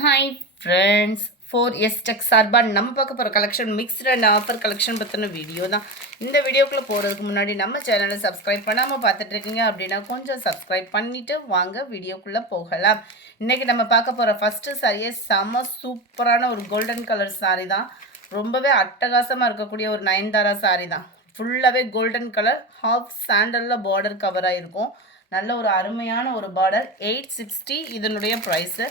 Hi friends, 4S tech சார்பாக நம்ம பார்க்க போகிற collection mixed and offer collection பற்றின வீடியோ தான். இந்த வீடியோக்குள்ளே போகிறதுக்கு முன்னாடி நம்ம சேனலை சப்ஸ்கிரைப் பண்ணாமல் பார்த்துட்ருக்கீங்க அப்படின்னா கொஞ்சம் சப்ஸ்கிரைப் பண்ணிவிட்டு வாங்க வீடியோக்குள்ளே போகலாம். இன்றைக்கி நம்ம பார்க்க போகிற ஃபஸ்ட்டு சாரியே செம சூப்பரான ஒரு கோல்டன் கலர் சாரீ தான். ரொம்பவே அட்டகாசமாக இருக்கக்கூடிய ஒரு நயன்தாரா சாரீ தான். ஃபுல்லாகவே கோல்டன் கலர் ஹாஃப் சாண்டலில் பார்டர் கவராக இருக்கும். நல்ல ஒரு அருமையான ஒரு பார்டர். 860 இதனுடைய ப்ரைஸு.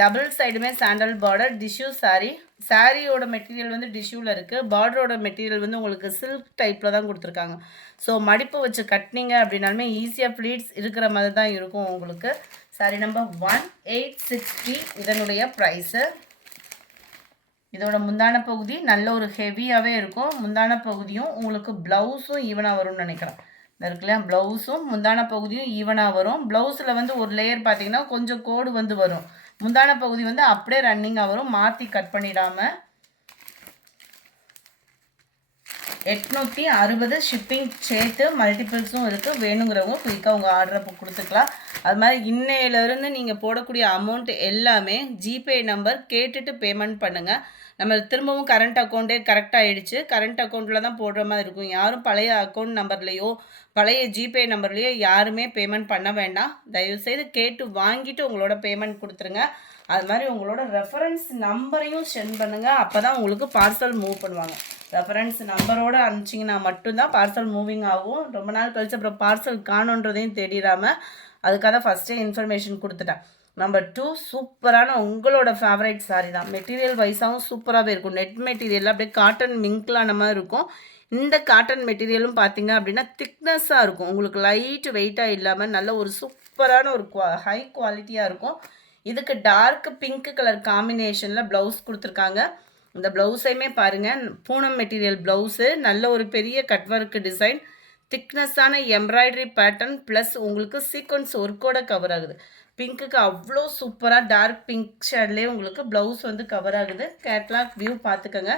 டபுள் சைடுமே சாண்டல் பார்டர் டிஷ்யூ சாரீ. சாரியோட மெட்டீரியல் வந்து டிஷ்யூவில் இருக்குது. பார்டரோட மெட்டீரியல் வந்து உங்களுக்கு சில்க் டைப்பில் தான் கொடுத்துருக்காங்க. ஸோ மடிப்பு வச்சு கட்டினீங்க அப்படின்னாலுமே ஈஸியாக ப்ளீட்ஸ் இருக்கிற மாதிரி தான் இருக்கும் உங்களுக்கு. சாரீ நம்பர் 1860 இதனுடைய ப்ரைஸு. இதோட முந்தான பகுதி நல்ல ஒரு ஹெவியாகவே இருக்கும். முந்தான பகுதியும் உங்களுக்கு ப்ளவுஸும் ஈவனாக வரும்னு நினைக்கிறேன். இருக்கு இல்லையா, ப்ளவுஸும் முந்தான பகுதியும் ஈவனாக வரும். ப்ளவுஸில் வந்து ஒரு லேயர் பார்த்தீங்கன்னா கொஞ்சம் கோடு வந்து வரும். முந்தான பகுதி வந்து அப்படியே ரன்னிங்காக வரும், மாற்றி கட் பண்ணிடாமல். 860 ஷிப்பிங் சேர்த்து மல்டிபிள்ஸும் இருக்குது. வேணுங்கிறவங்க குயிக்காக உங்கள் ஆர்டரை கொடுத்துக்கலாம். அது மாதிரி இன்னையிலேருந்து நீங்கள் போடக்கூடிய அமௌண்ட் எல்லாமே ஜிபே நம்பர் கேட்டுட்டு பேமெண்ட் பண்ணுங்கள். நம்ம திரும்பவும் கரண்ட் அக்கௌண்ட்டே கரெக்டாக ஆகிடுச்சு. கரண்ட் அக்கௌண்ட்டில் தான் போடுற மாதிரி இருக்கும். யாரும் பழைய அக்கௌண்ட் நம்பர்லேயோ பழைய ஜிபே நம்பர்லேயோ யாருமே பேமெண்ட் பண்ண வேண்டாம். தயவுசெய்து கேட்டு வாங்கிட்டு உங்களோட பேமெண்ட் கொடுத்துருங்க. அது மாதிரி உங்களோட ரெஃபரன்ஸ் நம்பரையும் சென்ட் பண்ணுங்கள். அப்போ தான் உங்களுக்கு பார்சல் மூவ் பண்ணுவாங்க. ரெஃபரன்ஸ் நம்பரோடு அனுப்பிச்சிங்கன்னா மட்டும்தான் பார்சல் மூவிங் ஆகும். ரொம்ப நாள் கழிச்சு அப்புறம் பார்சல் காணுன்றதையும் தேடிடாமல் அதுக்காக ஃபஸ்ட்டே இன்ஃபர்மேஷன் கொடுத்துட்டேன். நம்பர் 2 சூப்பரான உங்களோட ஃபேவரைட் சாரீ தான். மெட்டீரியல் வைஸாகவும் சூப்பராகவே இருக்கும். நெட் மெட்டீரியல் அப்படியே காட்டன் மிங்க்லான மாதிரி இருக்கும். இந்த காட்டன் மெட்டீரியலும் பார்த்தீங்க அப்படின்னா திக்னஸ்ஸாக இருக்கும். உங்களுக்கு லைட் வெயிட்டாக இல்லாமல் நல்ல ஒரு சூப்பரான ஒரு ஹை குவாலிட்டியாக இருக்கும். இதுக்கு டார்க் பிங்க் கலர் காம்பினேஷனில் ப்ளவுஸ் கொடுத்துருக்காங்க. இந்த ப்ளவுஸையுமே பாருங்கள், பூனம் மெட்டீரியல் ப்ளவுஸு. நல்ல ஒரு பெரிய கட் ஒர்க் டிசைன், திக்னஸ்ஸான எம்ப்ராய்டரி பேட்டர்ன் ப்ளஸ் உங்களுக்கு சீக்வன்ஸ் ஒர்க்கோட கவர் ஆகுது. பிங்க்குக்கு அவ்வளோ சூப்பராக டார்க் பிங்க் ஷேட்லேயே உங்களுக்கு ப்ளவுஸ் வந்து கவர் ஆகுது. கேட்லாக் வியூ பார்த்துக்கோங்க.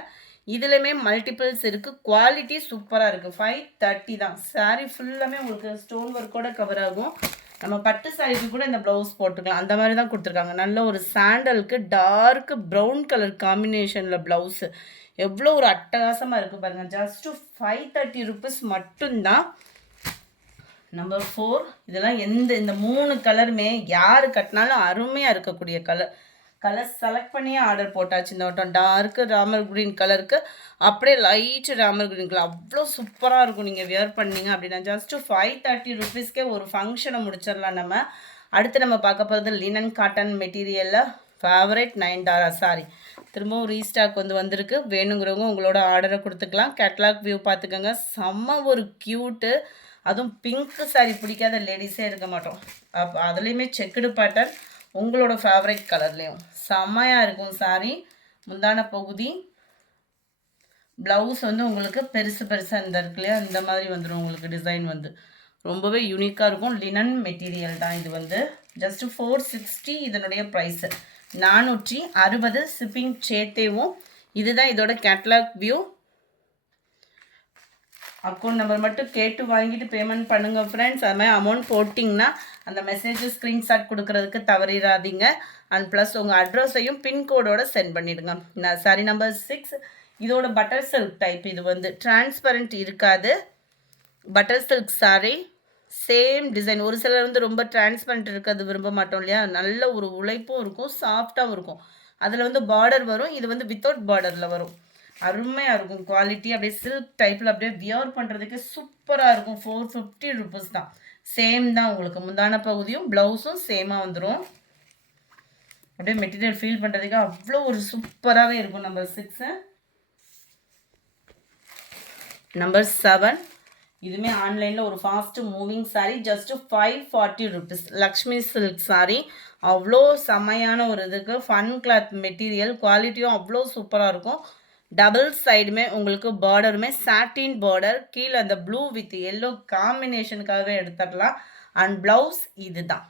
இதுலேயுமே மல்டிபிள்ஸ் இருக்குது. குவாலிட்டி சூப்பராக இருக்குது. 530 தான். சாரீ ஃபுல்லாமே உங்களுக்கு ஸ்டோன் ஒர்க்கோட கவர் ஆகும். நம்ம பட்டு சாரிக்கு கூட இந்த ப்ளவுஸ் போட்டுக்கலாம். அந்த மாதிரி தான் கொடுத்துருக்காங்க. நல்ல ஒரு சாண்டலுக்கு டார்க் ப்ரௌன் கலர் காம்பினேஷனில் ப்ளவுஸு. எவ்வளோ ஒரு அட்டகாசமாக இருக்குது பாருங்கள். ஜஸ்ட்டு 530 ருபீஸ் மட்டும்தான். நம்பர் 4 இதெல்லாம் இந்த 3 கலருமே யார் கட்டினாலும் அருமையாக இருக்கக்கூடிய கலர் செலக்ட் பண்ணியே ஆர்டர் போட்டாச்சு. இந்த வட்டம் டார்க்கு ராமர் க்ரீன் கலருக்கு அப்படியே லைட்டு ராமர் க்ரீன் கலர் அவ்வளோ சூப்பராக இருக்கும். நீங்கள் வியர் பண்ணீங்க அப்படின்னா ஜஸ்ட்டு 530 ருபீஸ்க்கே ஒரு ஃபங்க்ஷனை முடிச்சிடலாம். நம்ம அடுத்து நம்ம பார்க்க போகிறது லினன் காட்டன் மெட்டீரியலில் ஃபேவரட் நயன்தாரா சாரி. திரும்பவும் ரீஸ்டாக் வந்திருக்கு. வேணுங்கிறவங்க உங்களோட ஆர்டரை கொடுத்துக்கலாம். கேட்லாக் வியூ பார்த்துக்கோங்க. செம்ம ஒரு க்யூட்டு. அதுவும் பிங்க் சாரி பிடிக்காத லேடிஸே இருக்க மாட்டோம். அதுலேயுமே செக்குடு பேட்டர்ன் உங்களோட ஃபேவரட் கலர்லேயும் செம்மையாக இருக்கும் சாரி. முந்தான பகுதி ப்ளவுஸ் உங்களுக்கு பெருசாக இருக்கு இல்லையா, இந்த மாதிரி வந்துடும் உங்களுக்கு. டிசைன் ரொம்பவே யூனிக்காக இருக்கும். லினன் மெட்டீரியல் தான் இது. ஜஸ்ட்டு 460 இதனுடைய ப்ரைஸு. 460 ஷிப்பிங் சேர்த்தேவும். இதுதான் இதோட கேட்லாக் வியூ. அக்கௌண்ட் நம்பர் மட்டும் கேட்டு வாங்கிட்டு பேமெண்ட் பண்ணுங்கள் ஃப்ரெண்ட்ஸ். அது மாதிரி அமௌண்ட் போட்டிங்கன்னா அந்த மெசேஜ் ஸ்க்ரீன்ஷாட் கொடுக்குறதுக்கு தவறிடாதீங்க. அண்ட் ப்ளஸ் உங்கள் அட்ரஸையும் பின்கோடோடு சென்ட் பண்ணிவிடுங்க. நான் சாரி நம்பர் 6 இதோட பட்டர் சில்க் டைப். இது டிரான்ஸ்பரண்ட் இருக்காது. Butter silk sorry same design. ஒரு சிலர் ரொம்ப டிரான்ஸ்பரண்ட் இருக்கிறது விரும்ப மாட்டோம் இல்லையா. நல்ல ஒரு உழைப்பும் இருக்கும், சாஃப்டாகவும் இருக்கும். அதில் பார்டர் வரும். இது வித்தவுட் பார்டரில் வரும். அருமையாக இருக்கும். குவாலிட்டி அப்படியே சில்க் டைப்பில் அப்படியே வியர் பண்ணுறதுக்கு சூப்பராக இருக்கும். 450 ருபீஸ் தான். சேம் தான் உங்களுக்கு. முந்தான பகுதியும் ப்ளவுஸும் சேமாக வந்துடும். அப்படியே மெட்டீரியல் ஃபீல் பண்ணுறதுக்கு அவ்வளோ ஒரு சூப்பராகவே இருக்கும். நம்பர் 6. நம்பர் 7 இதுவுமே ஆன்லைனில் ஒரு fast moving sari. Just 540 rupees. Lakshmi silk sari. அவ்வளோ செம்மையான ஒரு இதுக்கு ஃபன் கிளாத் மெட்டீரியல். குவாலிட்டியும் அவ்வளோ சூப்பராக இருக்கும். டபுள் சைடுமே உங்களுக்கு பார்டருமே சாட்டின் பார்டர். கீழே அந்த ப்ளூ வித் எல்லோ காம்பினேஷனுக்காகவே எடுத்துடலாம். அண்ட் ப்ளவுஸ் இது தான்.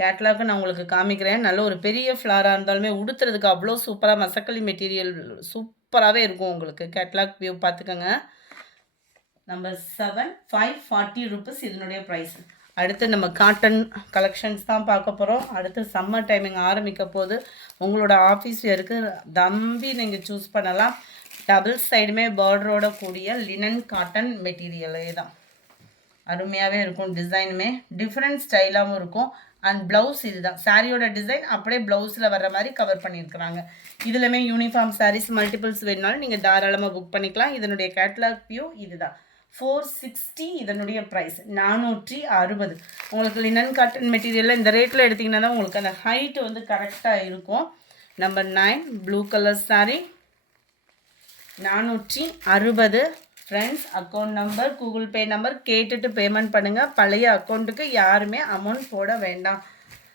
கேட்லாக்கு நான் உங்களுக்கு காமிக்கிறேன். நல்ல ஒரு பெரிய ஃப்ளாராக இருந்தாலுமே உடுத்துறதுக்கு அவ்வளோ சூப்பராக மசக்கலி மெட்டீரியல் சூப்பராகவே இருக்கும் உங்களுக்கு. கேட்லாக் வியூ பார்த்துக்கோங்க. நம்பர் 7 540 ருபீஸ் இதனுடைய ப்ரைஸ். அடுத்து நம்ம காட்டன் கலெக்ஷன்ஸ் தான் பார்க்க போகிறோம். அடுத்து சம்மர் டைமிங் ஆரம்பிக்க போது உங்களோட ஆஃபீஸ் வேருக்கு தம்பி நீங்கள் சூஸ் பண்ணலாம். டபுள் சைடுமே பார்டரோட கூடிய லினன் காட்டன் மெட்டீரியலே தான். அருமையாகவே இருக்கும். டிசைனுமே டிஃப்ரெண்ட் ஸ்டைலாகவும் இருக்கும். அண்ட் ப்ளவுஸ் இதுதான். சாரியோட டிசைன் அப்படியே ப்ளவுஸில் வர்ற மாதிரி கவர் பண்ணியிருக்கிறாங்க. இதுலையுமே யூனிஃபார்ம் சாரீஸ் மல்டிபிள்ஸ் வேணுனாலும் நீங்கள் தாராளமாக புக் பண்ணிக்கலாம். இதனுடைய கேட்லாக் வியூ இதுதான். 460 இதனுடைய ப்ரைஸ் 460. உங்களுக்கு லினன் காட்டன் மெட்டீரியலில் இந்த ரேட்டில் எடுத்திங்கன்னா தான் உங்களுக்கு அந்த ஹைட்டு வந்து கரெக்டாக இருக்கும். Number 9 blue colour sari 460. Friends, account number Google Pay number கேட்டுட்டு பேமெண்ட் பண்ணுங்கள். பழைய அக்கௌண்ட்டுக்கு யாருமே அமௌண்ட் போட வேண்டாம்.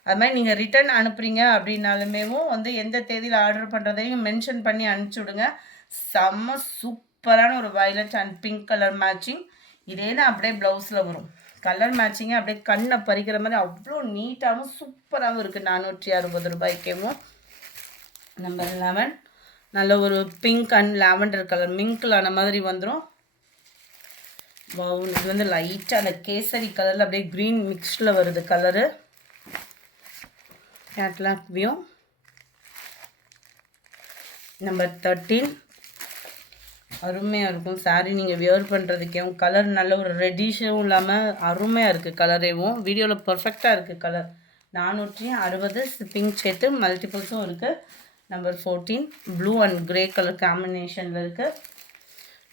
அது மாதிரி நீங்கள் ரிட்டன் அனுப்புகிறீங்க அப்படின்னாலுமே வந்து எந்த தேதியில் ஆர்டர் பண்ணுறதையும் மென்ஷன் பண்ணி அனுப்பிச்சி விடுங்க. செம்ம சூப்பரான ஒரு violet and pink colour matching. இதே தான் அப்படியே ப்ளவுஸில் வரும். கலர் மேட்சிங்கே அப்படியே கண்ணை பறிக்கிற மாதிரி அவ்வளோ நீட்டாகவும் சூப்பராகவும் இருக்குது. 460 ரூபாய்க்கேவும். நம்பர் 11 நல்ல ஒரு பிங்க் அண்ட் லாவெண்டர் கலர் மிங்கிளான மாதிரி வந்துடும். இது வந்து லைட்டாக அந்த கேசரி கலரில் அப்படியே க்ரீன் மிக்ஸ்டில் வருது கலரு. Catalogue view. நம்பர் 13 அருமையாக இருக்கும். சாரீ நீங்கள் வியர் பண்ணுறதுக்கேவும் கலர் நல்ல ஒரு ரெட்டிஷும் இல்லாமல் அருமையாக இருக்குது. கலரேவும் வீடியோவில் பர்ஃபெக்டாக இருக்குது கலர். 460 ஷிப்பிங் சேர்த்து மல்டிபிள்ஸும் இருக்குது. Number 14 blue and grey colour காம்பினேஷனில் இருக்குது.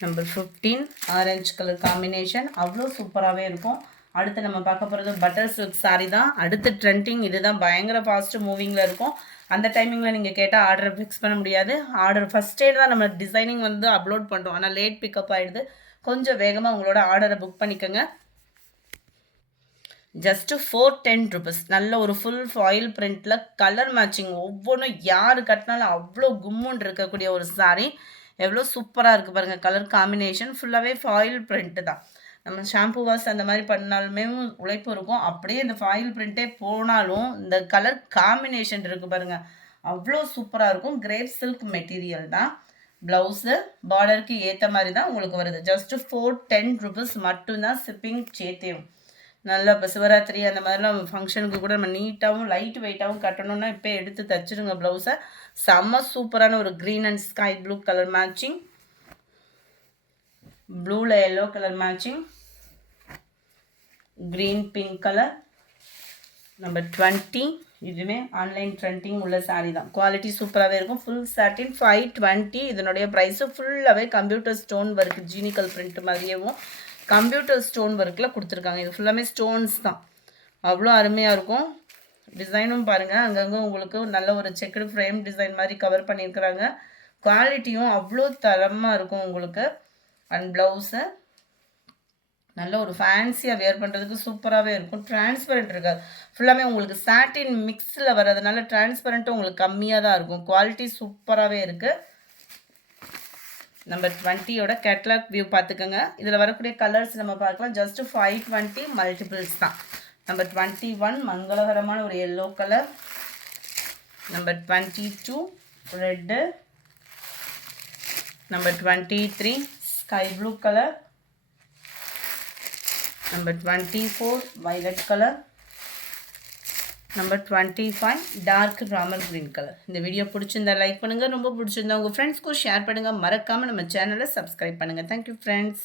நம்பர் 15 ஆரஞ்சு கலர் காம்பினேஷன் அவ்வளோ சூப்பராகவே இருக்கும். அடுத்து நம்ம பார்க்க போகிறது பட்டர் சில்க் சாரீ தான். அடுத்து ட்ரெண்டிங் இதுதான். பயங்கர ஃபாஸ்ட்டு மூவிங்கில் இருக்கும். அந்த டைமிங்கில் நீங்கள் கேட்டால் ஆர்டர் ஃபிக்ஸ் பண்ண முடியாது. ஆர்டர் ஃபஸ்ட்டே தான் நம்ம டிசைனிங் வந்து அப்லோட் பண்ணுறோம். ஆனால் லேட் பிக்கப் ஆகிடுது. கொஞ்சம் வேகமாக உங்களோட ஆர்டரை புக் பண்ணிக்கோங்க. Just 410 rupees. நல்ல ஒரு ஃபுல் ஃபாயில் பிரிண்டில் கலர் மேட்சிங் ஒவ்வொன்றும் யார் கட்டினாலும் அவ்வளோ கும்முன்னு இருக்கக்கூடிய ஒரு சாரீ. எவ்வளோ சூப்பராக இருக்குது பாருங்கள். கலர் காம்பினேஷன் ஃபுல்லாகவே ஃபாயில் பிரிண்ட்டு தான். நம்ம ஷாம்பு வாஷ் அந்த மாதிரி பண்ணாலுமே உழைப்பு இருக்கும். அப்படியே இந்த ஃபாயில் பிரிண்ட்டே போனாலும் இந்த கலர் காம்பினேஷன் இருக்குது பாருங்கள், அவ்வளோ சூப்பராக இருக்கும். கிரேப் சில்க் மெட்டீரியல் தான். ப்ளவுஸு பார்டருக்கு ஏற்ற மாதிரி தான் உங்களுக்கு வருது. ஜஸ்ட்டு 410 ருபீஸ் மட்டும்தான் ஷிப்பிங் சேர்த்தேவும். நல்லா இப்போ சிவராத்திரி அந்த மாதிரிலாம் ஃபங்க்ஷனுக்கு கூட நம்ம நீட்டாகவும் லைட் வெயிட்டாகவும் கட்டணும்னா இப்போ எடுத்து தச்சுருங்க ப்ளவுஸை. செம்ம சூப்பரான ஒரு green and sky blue colour matching. ப்ளூவில் yellow colour matching. Green pink colour. Number 20 இதுவுமே ஆன்லைன் ட்ரெண்டிங் உள்ள சாரீ தான். குவாலிட்டி சூப்பராகவே இருக்கும். Full satin 520. இதனுடைய ப்ரைஸு ஃபுல்லாகவே கம்ப்யூட்டர் ஸ்டோன் ஒர்க் ஜீனிக்கல் பிரிண்ட் மாதிரியேவும் கம்ப்யூட்டர் ஸ்டோன் ஒர்க்கில் கொடுத்துருக்காங்க. இது ஃபுல்லாமே ஸ்டோன்ஸ் தான். அவ்வளோ அருமையாக இருக்கும். டிசைனும் பாருங்கள், அங்கங்கே உங்களுக்கு நல்ல ஒரு செக்குடு ஃப்ரேம் டிசைன் மாதிரி கவர் பண்ணியிருக்கிறாங்க. குவாலிட்டியும் அவ்வளோ தரமாக இருக்கும் உங்களுக்கு. அண்ட் ப்ளவுஸு நல்ல ஒரு ஃபேன்சியாக வேர் பண்ணுறதுக்கு சூப்பராகவே இருக்கும். டிரான்ஸ்பரண்ட் இருக்காது. ஃபுல்லாமே உங்களுக்கு சாட்டின் மிக்ஸில் வர்றதுனால டிரான்ஸ்பரண்ட்டும் உங்களுக்கு கம்மியாக தான் இருக்கும். குவாலிட்டி சூப்பராகவே இருக்குது. நம்பர் 20யோட கேட்லாக் வியூ பார்த்துக்கோங்க. இதில் வரக்கூடிய கலர்ஸ் நம்ம பார்க்கலாம். ஜஸ்ட்டு 520 மல்டிபிள்ஸ் தான். நம்பர் 21 மங்களகரமான ஒரு yellow colour. Number 22 red. Number 23 sky blue colour. Number 24 violet colour. Number 25 dark Ramar green colour. இந்த வீடியோ பிடிச்சிருந்தா லைக் பண்ணுங்கள். ரொம்ப பிடிச்சிருந்தா உங்கள் ஃப்ரெண்ட்ஸ்க்கும் ஷேர் பண்ணுங்கள். மறக்காமல் நம்ம சேனலை சப்ஸ்கிரைப் பண்ணுங்கள். Thank you friends.